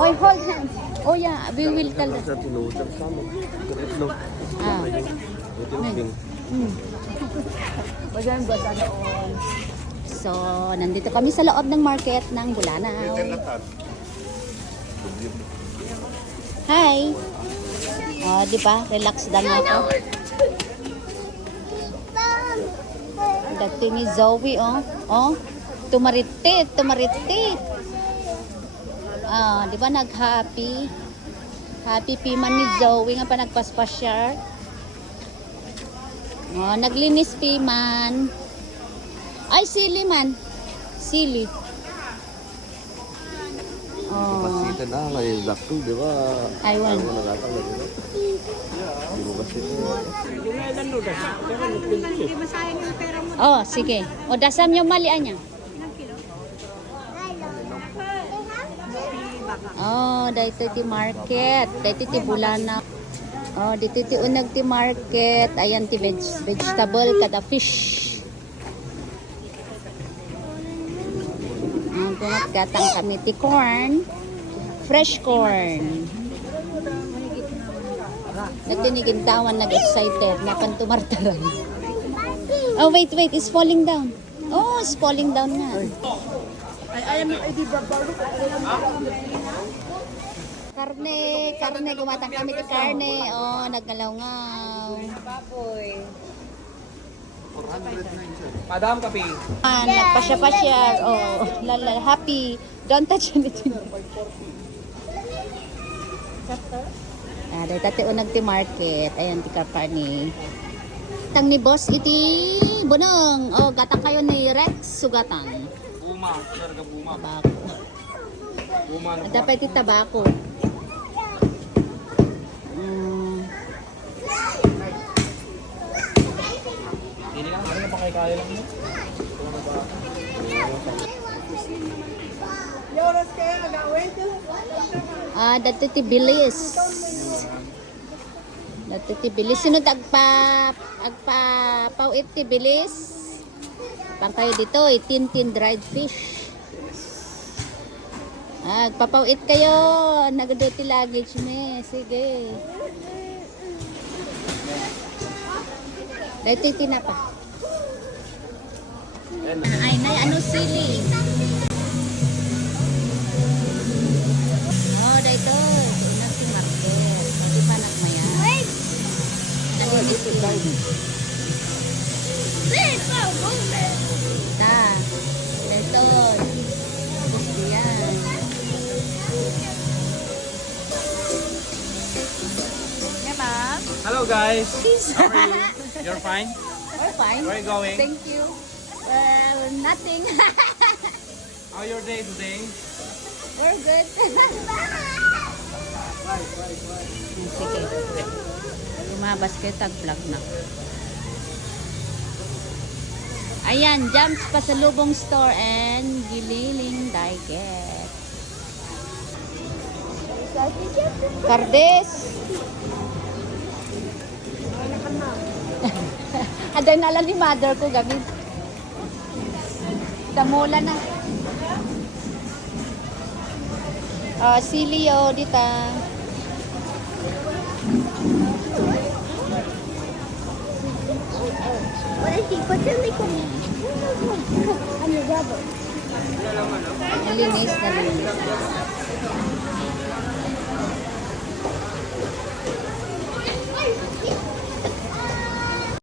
Oy, hold hands. Oh yeah, we will tell them. Sa tinudang sa amin. Itlog. Ah. Itlog. Bagan ba sa doon? So, nandito kami sa loob ng market ng Bulanao. Hi. Oh, di ba? Relax lang ako. Dati ni Zoe, oh. Oh, tumaritit. Ah, di ba nag-happy? Happy piman ni Zoe nga pa nagpaspasyar. Oh, naglinis piman. Ay, sili man. Sili. Oh. Pasita na, ngayon lakto, di ba? Aywan. Ayaw mo nagatang na dito. Di mo pasita. Oh, sige. O, dasam yung malian niya. Oh, dito ti market. Dito ti Bulanao. Oh, dito ti unag ti market. Ayan ti vegetable kada fish. Ang gatang kami ti corn. Fresh corn. Nagtinigintawan, nag-excited. Napantumartaran. Oh, wait. It's falling down. Oh, it's falling down nga. Karne. Gumatang kami ti karne. Oh, naggalaw-ngaw. Madam kape. Nagpasya. Oh, lala, happy. Don't touch anything. Ah, dahil tati unag ti market. Ayan ti karne. Tang ni boss iti bunong. Oh, gatang kayo ni Rex sugatang. Buma, sarga buma. Tabako. Buma na. Dapat iti tabako. Hindi lang, ano ba kayo kaya lang mo? Ah, dati ti bilis. Sunod agpa-pauit ti bilis. Pang kayo dito, tin dried fish. Ah, agpapauit kayo. Nagaduti luggage me. Sige. Dito tinapa. Ay, ano sili? Oh, dito. Nasi market. Di pa nakmaya. Wait! Dito. Dito. Gusto yan. Yeah, ma'am. Hello guys. How are you? You're fine? We're fine. Where are you going? Thank you. Well, nothing. How your day today? We're good. Sige. Lumabas kayo, tag-vlog na. Ayan, Jumps Pasalubong Store and Gililing Daigit. Kardes. Aday na lang ni mother ko gamit. Damula na. Silio dita. What is he? Put your leg on. I'm your rubber. Linis na linis.